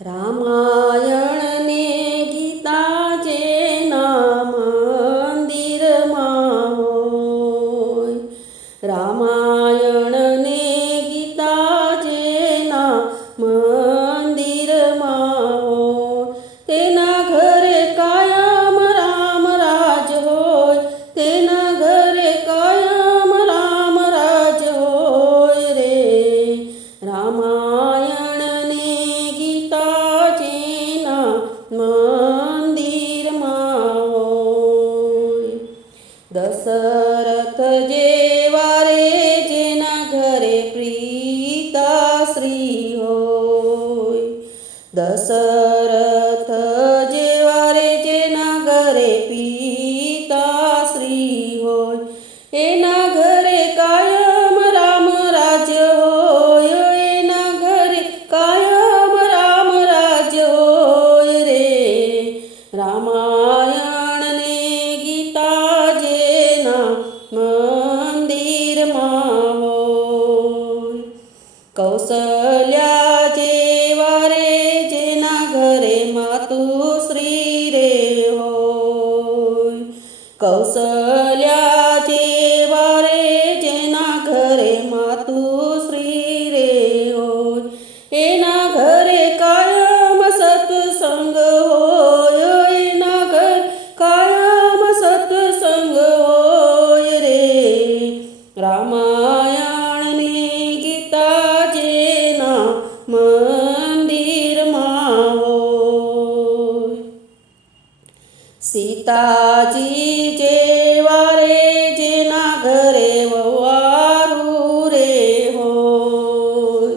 રામાયણ ને ગીતા જેના મંદિરમાં હોય, રામાયણ ને ગીતા જેના મંદિરમાં હોય, તેના ઘરે કાયમ રામ રાજ હોય, તેના ઘરે કાયમ રામ રાજ હોય રે. રામાયણ ને ગીતા જેના મંદિરમાં હોય, દશરથ જેવા રે જેના ઘરે પ્રીતાશ્રી હોય, દશરથ જેવા રે જેના ઘરે પિતાશ્રી હોય, એના ઘરે કાયમ રામ રાજ હોય, એના ઘરે કાયમ રામ રાજ હોય રે. રામાયણ ને ગીતા જેના મંદિરમાં હોય, કૌશલ્યા જેવા રે જેના ઘરે માતુશ્રી રે હોય, કૌશલ્યા જેવા રે જેના ઘરે માતુશ્રી રે હોય, એના ઘરે કાયમ સત્સંગ હોય, એના ઘરે કાયમ સત્સંગ હોય રે. રામાયણ ને ગીતા જેના મંદિરમાં હોય, સીતાજી જેવા રે જેના ઘરે વવારું રે હોય,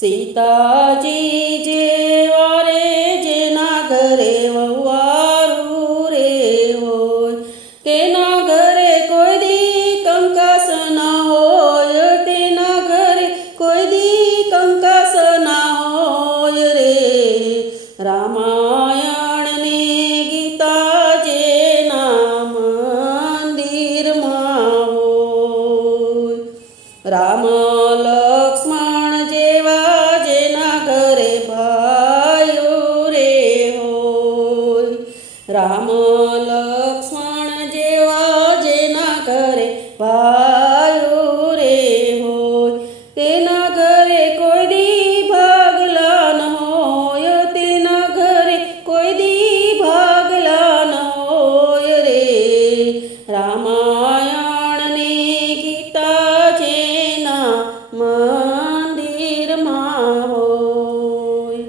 સીતાજી જેવા રે જેના ઘરે વવારું રે હોય, તેના ઘરે કોઈ દી કંકાસ ના હોય, તેના ઘરે કોઈ દી કંકાસ ના હોય રે. રામાયણ ને ગીતા જેના મંદિરમાં હોય, રામ લક્ષ્મણ જેવા જેના ઘરે ભાઈઓ રે હોય, રામ લક્ષ્મણ જેવા જેના ઘરે ભાઈઓ રે હોય, તેના ઘરે કોઈ દી ભાગલા ન હોય, તેના ઘરે કોઈ દી ભાગલા ન હોય રે. રામાયણ ને ગીતા જેના મંદિરમાં હોય,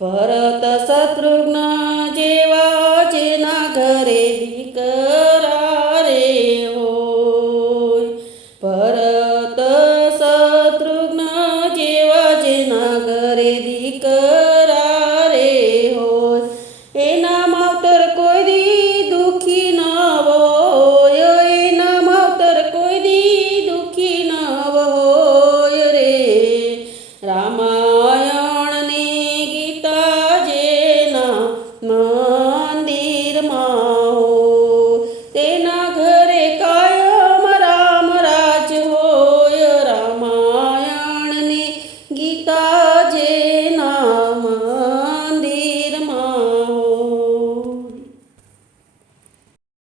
ભરત શત્રુઘ્ન